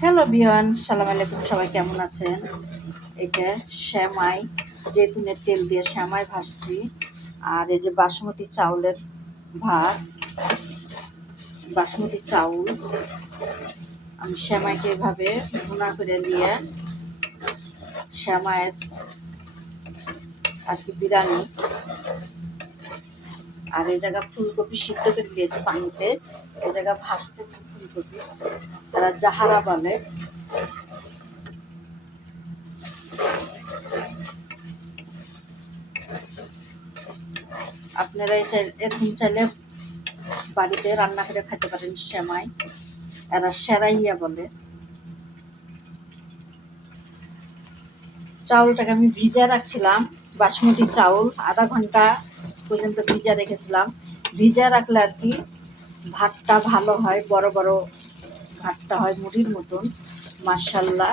Hello বিয়ান, সালাম আলাইকুম। সবাই কেমন আছেন? এটা শ্যামাই, জৈতুনের তেল দিয়ে শ্যামাই ভাজছি। আর এই যে বাসমতি চাউলের ভাত, বাসমতি চাউল আমি শ্যামাইকে এভাবে ভুনা করে নিয়ে শ্যামাইয়ের আর কি বিরিয়ানি। আর এই জায়গা ফুলকপি সিদ্ধ করে দিয়েছি পানিতে, এই জায়গা ভাজতেছি ফুলকপি, তারা জাহারা বলে। আপনারা এরকম চাইলে বাড়িতে রান্না করে খেতে পারেন শ্যামাই, এরা সেরাইয়া বলে। চাউলটাকে আমি ভিজা রাখছিলাম, বাসমতি চাউল আধা ঘন্টা পর্যন্ত ভিজা রেখেছিলাম। ভিজা রাখলে আর কি ভাতটা ভালো হয়, বড় বড় ভাতটা হয় মুড়ির মতন, মাশাল্লাহ।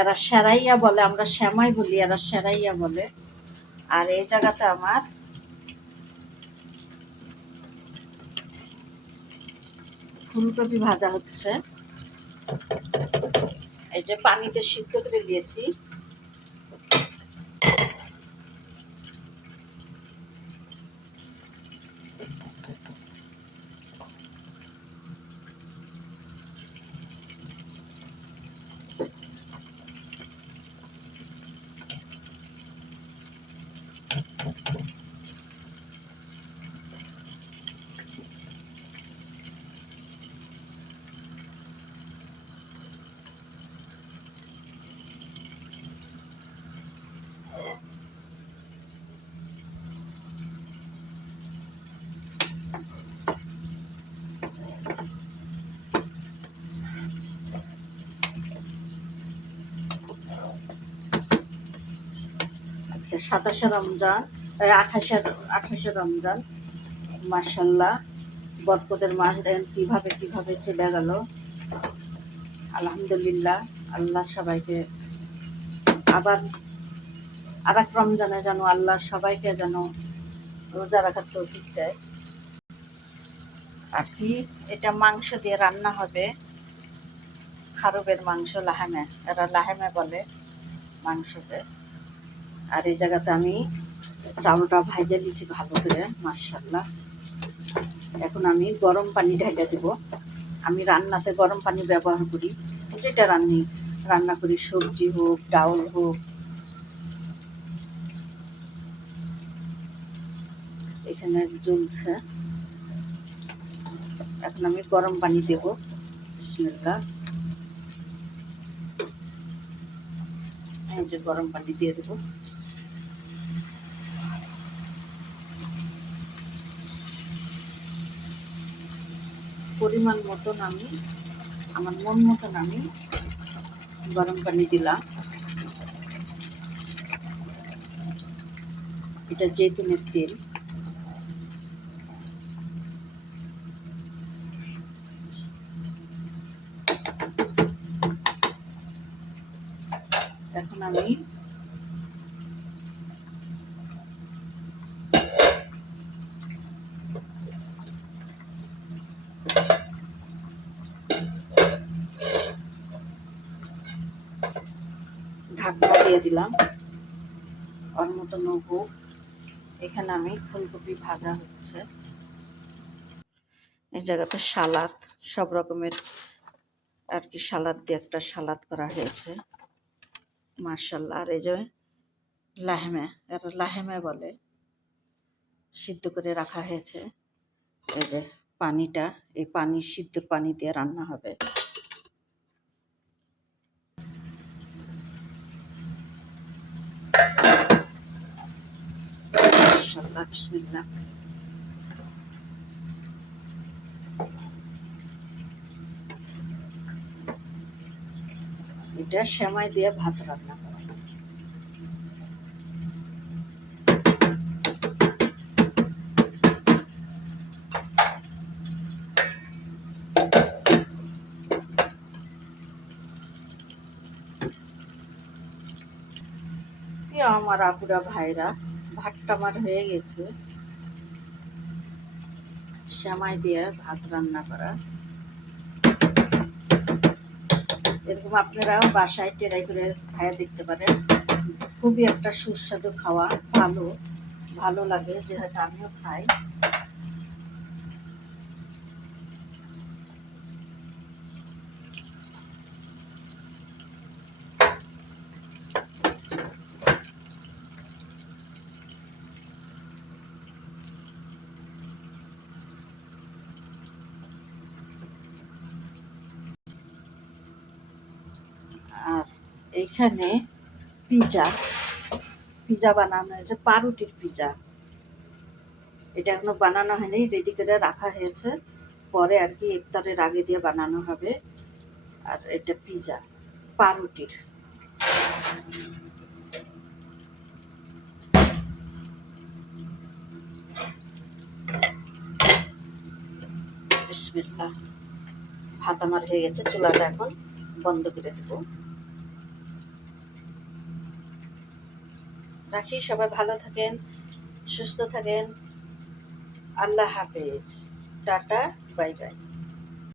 এরা সেরাইয়া বলে, আমরা শ্যামাই বলি, এরা সেরাইয়া বলে। আর এই জায়গাতে আমার ফুলকপি ভাজা হচ্ছে, এই যে পানিতে সিদ্ধ করে দিয়েছি। আজকে ২৭শে রমজান, ২৮শে রমজান, মাশাল্লাহ। বরকতের মাস দেন কিভাবে কিভাবে চলে গেল। আলহামদুলিল্লাহ, আল্লাহ সবাইকে আবার আর এক রমজানে যেন আল্লাহ সবাইকে যেন রোজা রাখার তৌফিক দেয়। আর কি, এটা মাংস দিয়ে রান্না হবে, খারবের মাংস, লাহেমে, এরা লাহেমে বলে মাংসতে। আর এই জায়গাতে আমি চাউলটা ভাজে দিছি ভালো করে, মাশাল্লাহ। এখন আমি গরম পানি ঢেলে দেব। আমি রান্নাতে গরম পানি ব্যবহার করি, যেটা রান্না করি, সবজি হোক, ডাউল হোক। এখানে জ্বলছে, এখন আমি গরম পানি দেব। বিসমিল্লাহ। এই যে গরম পানি দিয়ে দেব। পরিমাণ মতন আমি, আমার মন মতন আমি গরম পানি দিলাম। এটা জৈতুনের তেল। এখন আমি ঢাকনা দিয়ে দিলাম, ওর মতন হোক। এখানে আমি ফুলকপি ভাজা হচ্ছে, এই জায়গাতে সালাদ, সব রকমের আর কি সালাদ দিয়ে একটা সালাদ করা হয়েছে, মাশাল্লাহ। আর এই যে লাহেমে, এরা লাহেমে বলে, সিদ্ধ করে রাখা হয়েছে। এই যে পানিটা, এই পানি সিদ্ধ পানি দিয়ে রান্না হবে। মাশাল্লাহ, বিসমিল্লাহ। এটা সেমাই দিয়ে ভাত রান্না করা। আমার আপুরা ভাইরা, ভাতটা আমার হয়ে গেছে। সেমাই দিয়ে ভাত রান্না করা। এরকম আপনারাও বাসায় ট্রাই করে খাইয়ে দেখতে পারেন। খুবই একটা সুস্বাদু খাওয়া, ভালো ভালো লাগে, যেহেতু আমিও খাই। আর এইখানে পিজা পিজা বানানো হয়েছে, পাউরুটির পিজা। এটা এখনো বানানো হয়নি, রেডি করে রাখা হয়েছে, পরে আর কি ইফতারের আগে দিয়ে বানানো হবে। আর এটা পিজা পাউরুটির। বিসমিল্লাহ। ভাত আমার হয়ে গেছে, চুলাটা এখন বন্ধ করে দেব। রাখি, সবাই ভালো থাকেন, সুস্থ থাকেন। আল্লাহ হাফেজ, টাটা, বাই বাই।